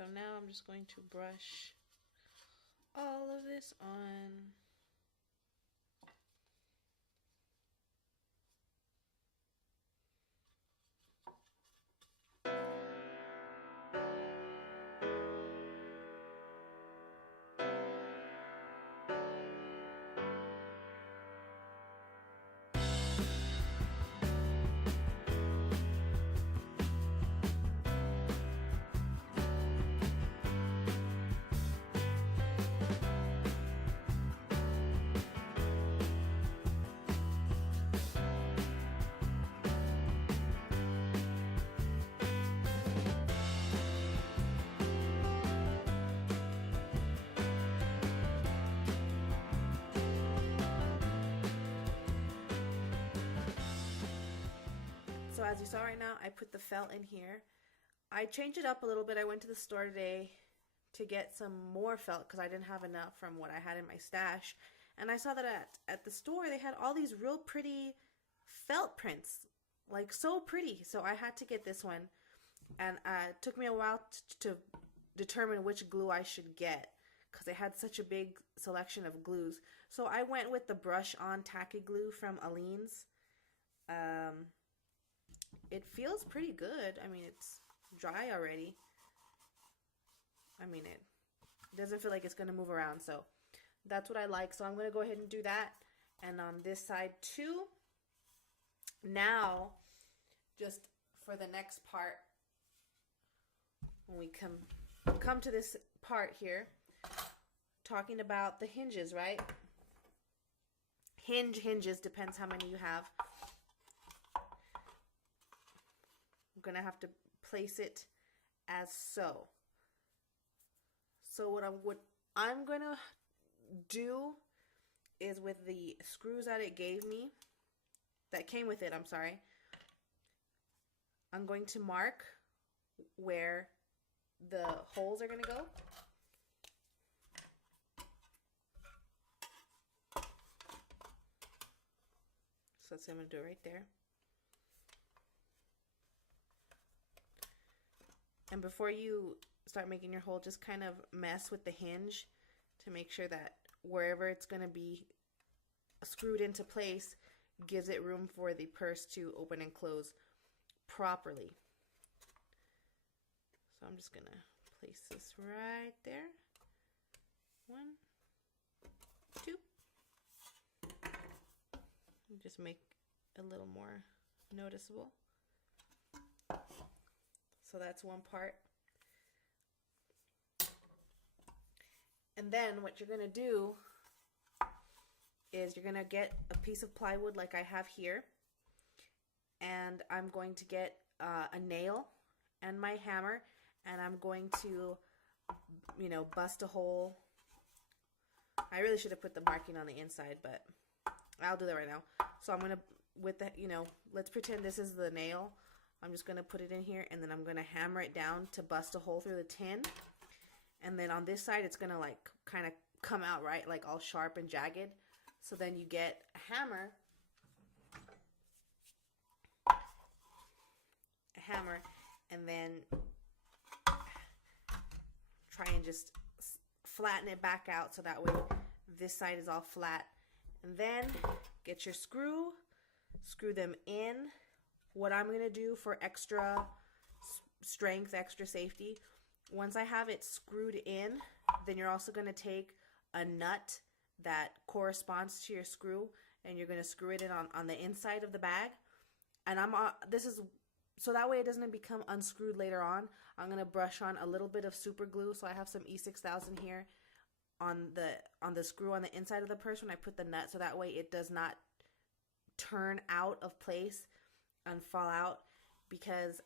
So now I'm just going to brush all of this on. So as you saw right now, I put the felt in here. I changed it up a little bit. I went to the store today to get some more felt because I didn't have enough from what I had in my stash. And I saw that at the store they had all these real pretty felt prints, like so pretty. So I had to get this one. And it took me a while to determine which glue I should get because they had such a big selection of glues. So I went with the brush on tacky glue from Aleene's. It feels pretty good. I mean, it's dry already. I mean, it doesn't feel like it's going to move around, so that's what I like. So I'm going to go ahead and do that. And on this side too. Now, just for the next part, when we come to this part here, talking about the hinges, right? Hinges, depends how many you have. I'm gonna have to place it as so. So what I'm gonna do is with the screws that it gave me, that came with it, I'm sorry, I'm going to mark where the holes are gonna go. So that's what I'm gonna do right there. And before you start making your hole, just kind of mess with the hinge to make sure that wherever it's going to be screwed into place gives it room for the purse to open and close properly. So I'm just going to place this right there. 1, 2. Just make a little more noticeable. So that's one part. And then what you're going to do is you're going to get a piece of plywood like I have here. And I'm going to get a nail and my hammer. And I'm going to, bust a hole. I really should have put the marking on the inside, but I'll do that right now. So I'm going to, let's pretend this is the nail. I'm just going to put it in here, and then I'm going to hammer it down to bust a hole through the tin. And then on this side, it's going to like kind of come out, right? Like all sharp and jagged. So then you get a hammer. And then try and just flatten it back out so that way this side is all flat. And then get your screw them in. What I'm going to do for extra strength, extra safety, once I have it screwed in, then you're also going to take a nut that corresponds to your screw, and you're going to screw it in on the inside of the bag. And so that way it doesn't become unscrewed later on. I'm going to brush on a little bit of super glue. So I have some E6000 here on the screw on the inside of the purse when I put the nut, so that way it does not turn out of place and fall out, because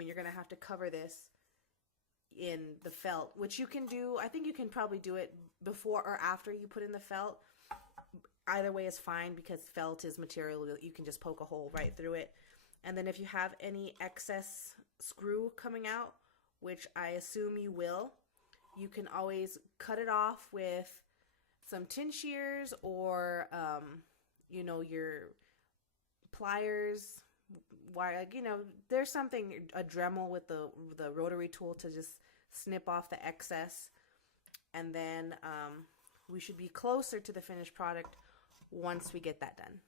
you're gonna have to cover this in the felt, which you can do. I think you can probably do it before or after you put in the felt. Either way is fine, because felt is material you can just poke a hole right through it. And then if you have any excess screw coming out, which I assume you will, you can always cut it off with some tin shears or your pliers, wire, there's something, a Dremel with the rotary tool to just snip off the excess, and then we should be closer to the finished product once we get that done.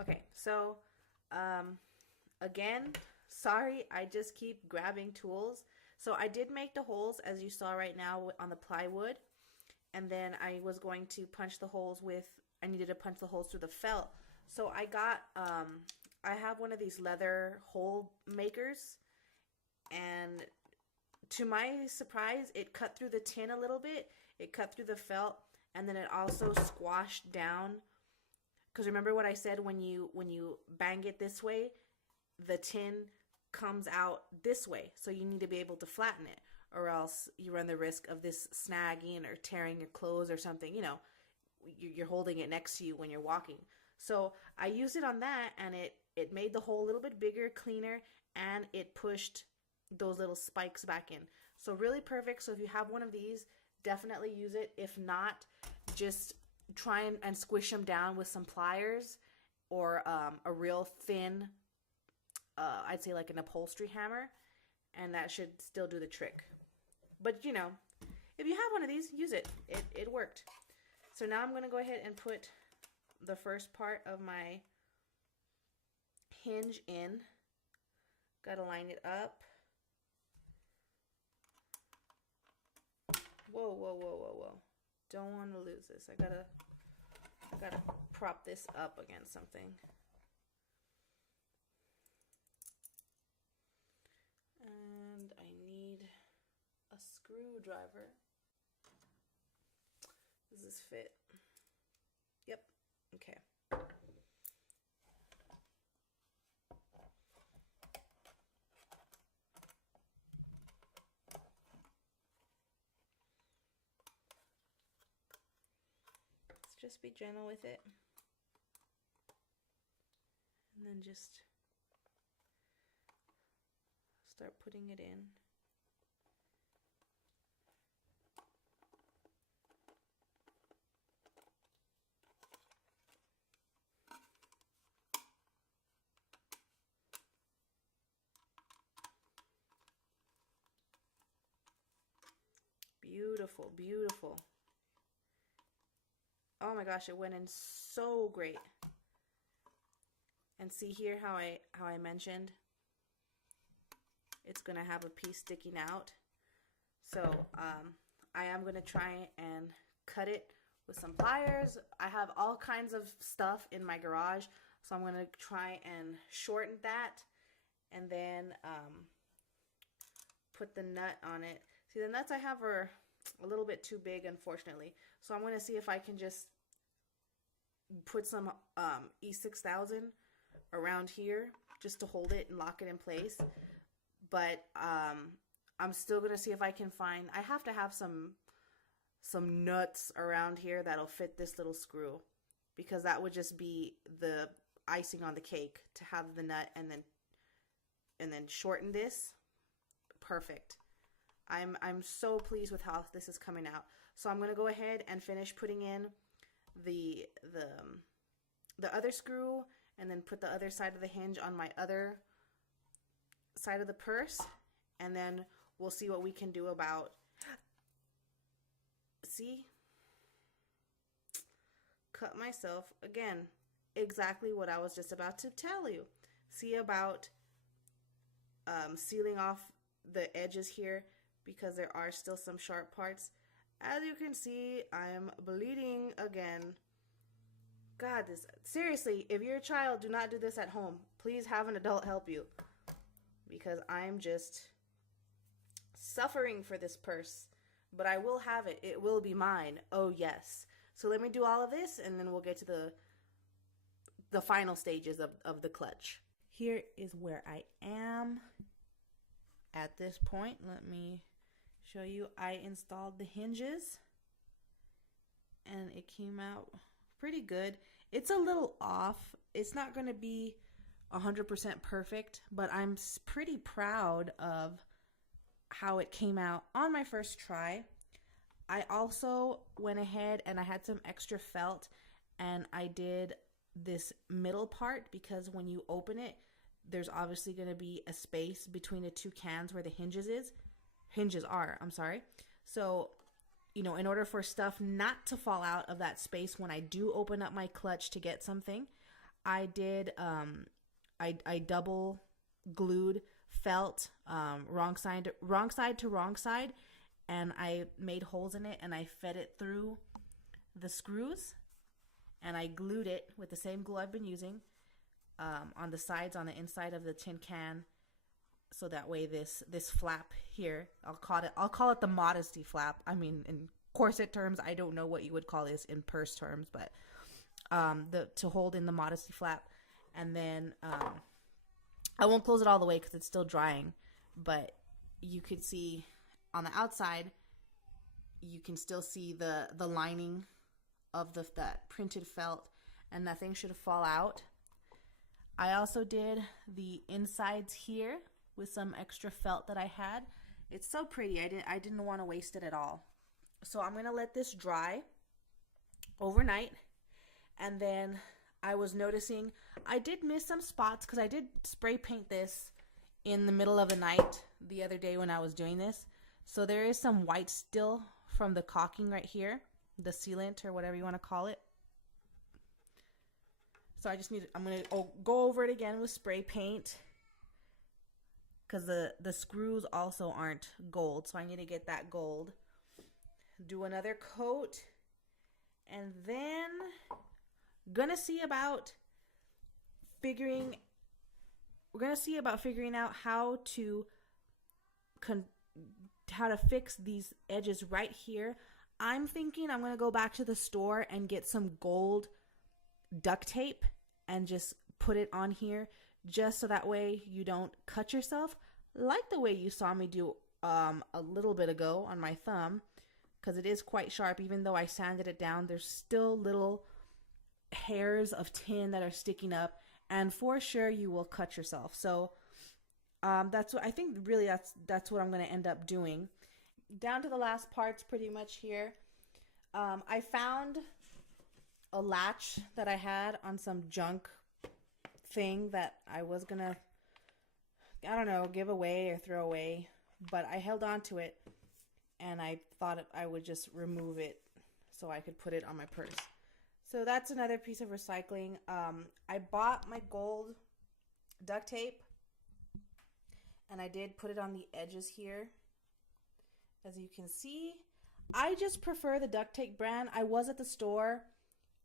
Okay, so again, sorry, I just keep grabbing tools. So I did make the holes as you saw right now on the plywood, and then I was going to punch the holes with, I needed to punch the holes through the felt. So I got, I have one of these leather hole makers, and to my surprise, it cut through the tin a little bit, it cut through the felt, and then it also squashed down. Because remember what I said, when you bang it this way, the tin comes out this way. So you need to be able to flatten it, or else you run the risk of this snagging or tearing your clothes or something. You know, you're holding it next to you when you're walking. So I used it on that, and it made the hole a little bit bigger, cleaner, and it pushed those little spikes back in. So really perfect. So if you have one of these, definitely use it. If not, just try and squish them down with some pliers, or a real thin, I'd say like an upholstery hammer, and that should still do the trick. But you know, if you have one of these, use it. It worked. So now I'm going to go ahead and put the first part of my hinge in. Got to line it up. Whoa, whoa, whoa, whoa, whoa. Don't want to lose this. I gotta prop this up against something. And I need a screwdriver. Does this fit? Yep. Okay. Just be gentle with it, and then just start putting it in. Beautiful, beautiful. Oh my gosh, it went in so great. And see here how I mentioned it's gonna have a piece sticking out. So I am gonna try and cut it with some pliers. I have all kinds of stuff in my garage, so I'm gonna try and shorten that, and then put the nut on it. See, the nuts I have are a little bit too big, unfortunately. So I'm going to see if I can just put some E6000 around here just to hold it and lock it in place. But I'm still going to see if I can find, I have to have some nuts around here that'll fit this little screw, because that would just be the icing on the cake to have the nut and then shorten this. Perfect. I'm so pleased with how this is coming out. So I'm going to go ahead and finish putting in the other screw, and then put the other side of the hinge on my other side of the purse, and then we'll see what we can do about, see, cut myself again, exactly what I was just about to tell you. See about sealing off the edges here because there are still some sharp parts. As you can see, I'm bleeding again. God, this seriously, if you're a child, do not do this at home. Please have an adult help you, because I'm just suffering for this purse. But I will have it. It will be mine. Oh yes. So let me do all of this, and then we'll get to the final stages of the clutch. Here is where I am at this point. Let me show you. I installed the hinges, and it came out pretty good. It's a little off. It's not going to be 100% perfect, but I'm pretty proud of how it came out on my first try. I also went ahead and I had some extra felt, and I did this middle part because when you open it, there's obviously going to be a space between the two cans where the hinges are. So, you know, in order for stuff not to fall out of that space when I do open up my clutch to get something, I did I double glued felt wrong side to wrong side, and I made holes in it, and I fed it through the screws, and I glued it with the same glue I've been using on the sides, on the inside of the tin can, so that way this flap here, I'll call it the modesty flap. I mean, in corset terms, I don't know what you would call this in purse terms, but to hold in the modesty flap. And then I won't close it all the way because it's still drying, but you could see on the outside, you can still see the lining of that printed felt, and nothing should fall out. I also did the insides here with some extra felt that I had. It's so pretty. I didn't want to waste it at all. So I'm going to let this dry overnight, and then I was noticing I did miss some spots because I did spray paint this in the middle of the night the other day when I was doing this. So there is some white still from the caulking right here, the sealant or whatever you want to call it. So I'm going to go over it again with spray paint because the screws also aren't gold. So I need to get that gold. Do another coat, and then gonna see about figuring out how to fix these edges right here. I'm thinking I'm gonna go back to the store and get some gold duct tape and just put it on here, just so that way you don't cut yourself like the way you saw me do a little bit ago on my thumb, because it is quite sharp. Even though I sanded it down, there's still little hairs of tin that are sticking up, and for sure you will cut yourself. So that's what I think. Really, that's what I'm going to end up doing. Down to the last parts pretty much here. I found a latch that I had on some junk thing that I was gonna, I don't know, give away or throw away, but I held on to it, and I thought I would just remove it so I could put it on my purse. So that's another piece of recycling. I bought my gold duct tape, and I did put it on the edges here. As you can see, I just prefer the duct tape brand. I was at the store,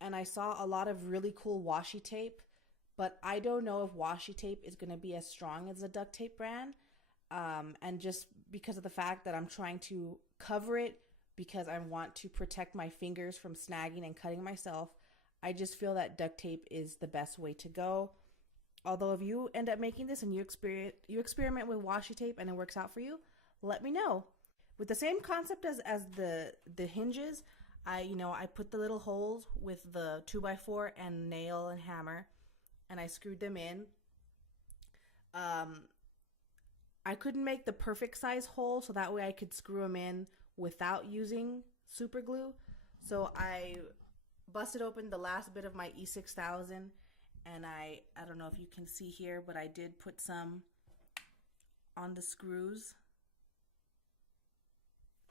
and I saw a lot of really cool washi tape, but I don't know if washi tape is going to be as strong as the duct tape brand. And just because of the fact that I'm trying to cover it because I want to protect my fingers from snagging and cutting myself, I just feel that duct tape is the best way to go. Although if you end up making this and you experiment with washi tape and it works out for you, let me know. With the same concept as the hinges, I put the little holes with the 2x4 and nail and hammer, and I screwed them in. I couldn't make the perfect size hole, so that way I could screw them in without using super glue. So I busted open the last bit of my E6000, and I don't know if you can see here, but I did put some on the screws,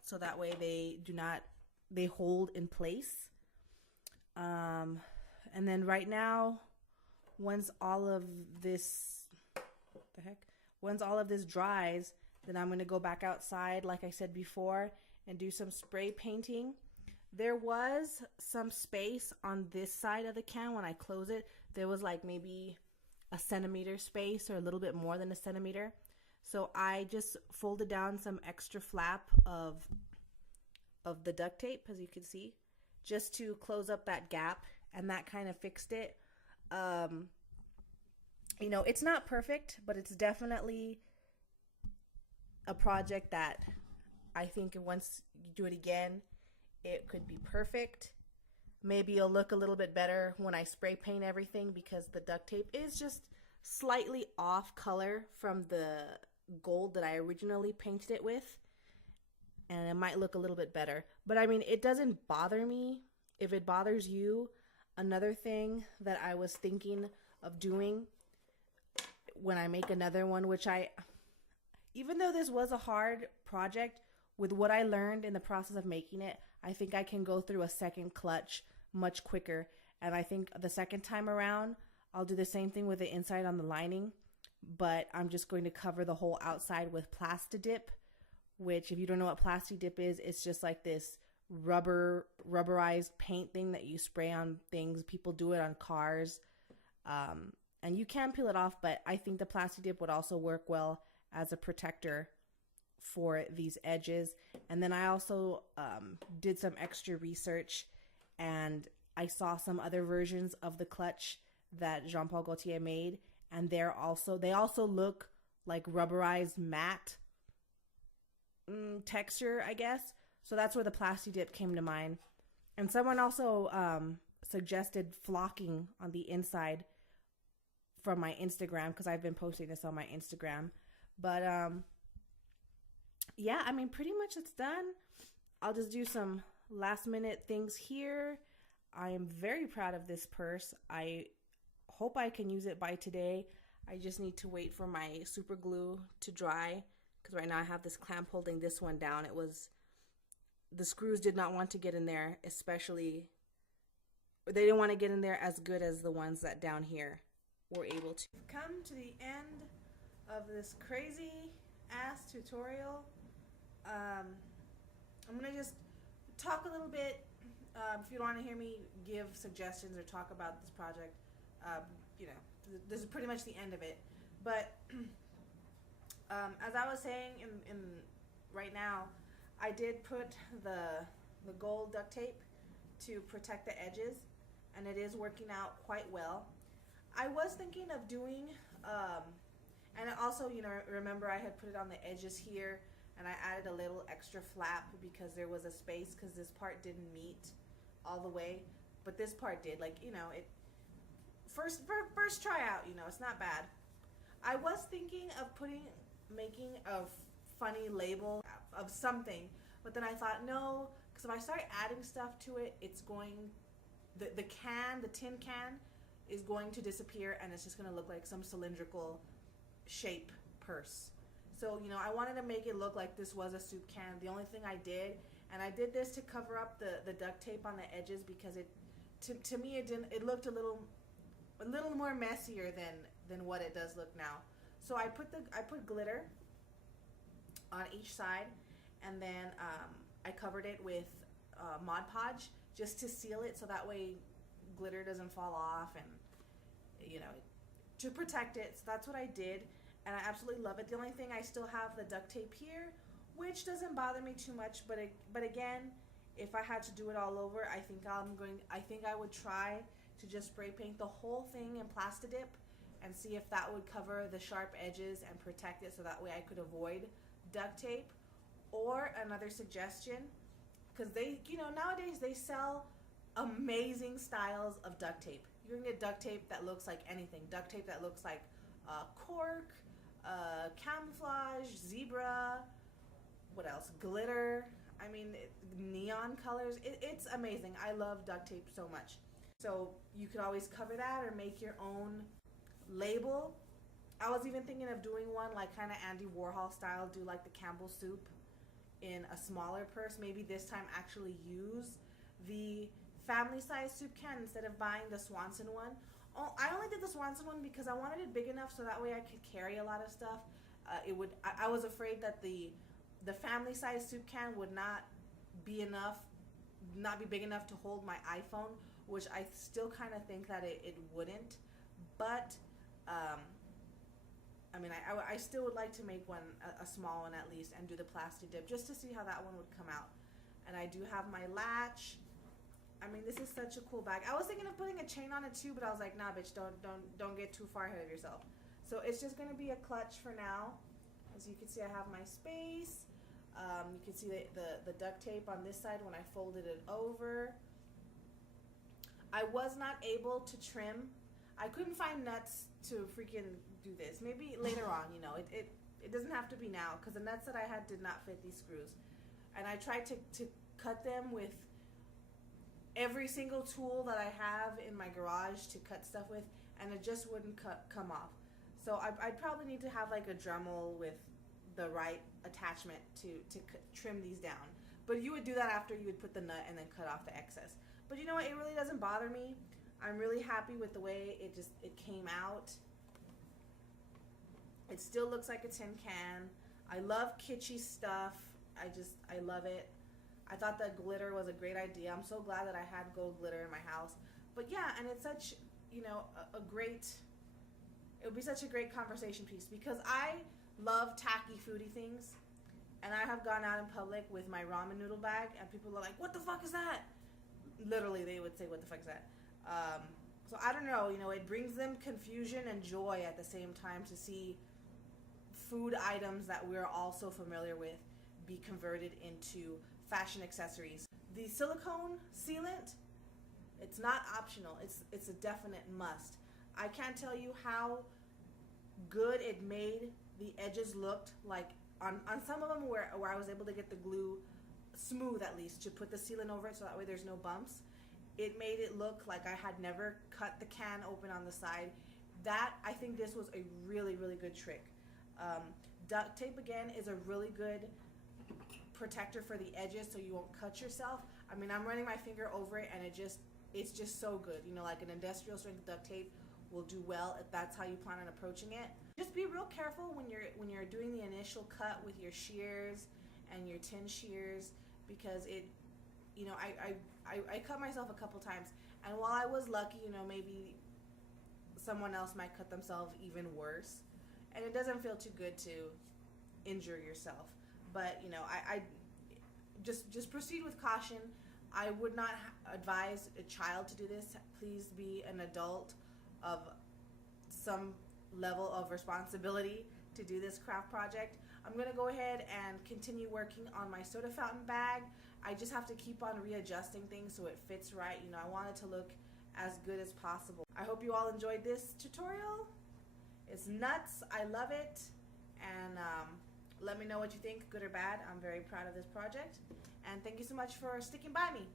so that way they hold in place. And then right now, once all of this dries, Then I'm going to go back outside, like I said before, and do some spray painting. There was some space on this side of the can when I close it. There was like maybe a centimeter space or a little bit more than a centimeter. So I just folded down some extra flap of the duct tape, as you can see, just to close up that gap, and that kind of fixed it. You know, it's not perfect, but it's definitely a project that I think once you do it again, it could be perfect. Maybe it'll look a little bit better when I spray paint everything, because the duct tape is just slightly off color from the gold that I originally painted it with, and it might look a little bit better. But I mean, it doesn't bother me. If it bothers you, another thing that I was thinking of doing when I make another one, which even though this was a hard project, with what I learned in the process of making it, I think I can go through a second clutch much quicker. And I think the second time around, I'll do the same thing with the inside on the lining, but I'm just going to cover the whole outside with Plasti-Dip, which, if you don't know what Plasti-Dip is, it's just like this rubberized paint thing that you spray on things. People do it on cars. And you can peel it off, but I think the Plasti-Dip would also work well as a protector for these edges. And then I also did some extra research, and I saw some other versions of the clutch that Jean-Paul Gaultier made, and they also look like rubberized matte texture, I guess. So that's where the Plasti-Dip came to mind. And someone also suggested flocking on the inside from my Instagram, because I've been posting this on my Instagram. But yeah, I mean, pretty much it's done. I'll just do some last minute things here. I am very proud of this purse. I hope I can use it by today. I just need to wait for my super glue to dry, because right now I have this clamp holding this one down. The screws did not want to get in there, especially, they didn't want to get in there as good as the ones that down here were able to. Come to the end of this crazy ass tutorial. I'm gonna just talk a little bit. If you don't want to hear me give suggestions or talk about this project, you know, this is pretty much the end of it. But as I was saying, in right now, I did put the gold duct tape to protect the edges, and it is working out quite well. I was thinking of doing, and also, you know, remember I had put it on the edges here, and I added a little extra flap because there was a space, because this part didn't meet all the way, but this part did. Like, you know, it first try out, you know, it's not bad. I was thinking of making a funny label of something, but then I thought, no, because if I start adding stuff to it, it's going, the tin can is going to disappear, and it's just going to look like some cylindrical shape purse. So, you know, I wanted to make it look like this was a soup can. The only thing I did, and I did this to cover up the duct tape on the edges, because to me it looked a little more messier than what it does look now. So I put glitter on each side, and then I covered it with Mod Podge just to seal it, so that way glitter doesn't fall off, and, you know, to protect it. So that's what I did, and I absolutely love it. The only thing, I still have the duct tape here, which doesn't bother me too much, but again, if I had to do it all over, I think I would try to just spray paint the whole thing in Plasti-Dip and see if that would cover the sharp edges and protect it, so that way I could avoid duct tape. Or another suggestion, because they, you know, nowadays they sell amazing styles of duct tape. You can get duct tape that looks like anything. Duct tape that looks like cork, camouflage, zebra, what else? Glitter. I mean, neon colors. It's amazing. I love duct tape so much. So you could always cover that or make your own label. I was even thinking of doing one like kind of Andy Warhol style, do like the Campbell soup in a smaller purse. Maybe this time actually use the family size soup can instead of buying the Swanson one. Oh, I only did the Swanson one because I wanted it big enough so that way I could carry a lot of stuff. I was afraid that the family size soup can would not be big enough to hold my iPhone, which I still kind of think that it wouldn't. But I mean, I still would like to make one, a small one at least, and do the plastic dip just to see how that one would come out. And I do have my latch. I mean, this is such a cool bag. I was thinking of putting a chain on it too, but I was like, nah, bitch, don't get too far ahead of yourself. So it's just gonna be a clutch for now. As you can see, I have my space. You can see the duct tape on this side when I folded it over. I was not able to trim. I couldn't find nuts to freaking do this. Maybe later on, you know. It doesn't have to be now, because the nuts that I had did not fit these screws. And I tried to cut them with every single tool that I have in my garage to cut stuff with, and it just wouldn't come off. So I'd probably need to have like a Dremel with the right attachment to trim these down. But you would do that after you would put the nut and then cut off the excess. But you know what? It really doesn't bother me. I'm really happy with the way it came out. It still looks like a tin can. I love kitschy stuff. I love it. I thought that glitter was a great idea. I'm so glad that I had gold glitter in my house. But yeah, and it's such, you know, it would be such a great conversation piece, because I love tacky foodie things, and I have gone out in public with my ramen noodle bag, and people are like, what the fuck is that? Literally, they would say, what the fuck is that? So I don't know, you know, it brings them confusion and joy at the same time to see food items that we're all so familiar with be converted into fashion accessories. The silicone sealant, it's not optional. It's a definite must. I can't tell you how good it made the edges looked like on some of them where I was able to get the glue smooth, at least, to put the sealant over it so that way there's no bumps. It made it look like I had never cut the can open on the side. That, I think this was a really, really good trick. Duct tape, again, is a really good protector for the edges so you won't cut yourself. I mean, I'm running my finger over it, and it's just so good. You know, like an industrial strength duct tape will do well if that's how you plan on approaching it. Just be real careful when you're doing the initial cut with your shears and your tin shears, because it, you know, I cut myself a couple times, and while I was lucky, you know, maybe someone else might cut themselves even worse, and it doesn't feel too good to injure yourself. But you know, I just proceed with caution. I would not advise a child to do this. Please be an adult of some level of responsibility to do this craft project. I'm gonna go ahead and continue working on my soda fountain bag. I just have to keep on readjusting things so it fits right. You know, I want it to look as good as possible. I hope you all enjoyed this tutorial. It's nuts. I love it. And let me know what you think, good or bad. I'm very proud of this project. And thank you so much for sticking by me.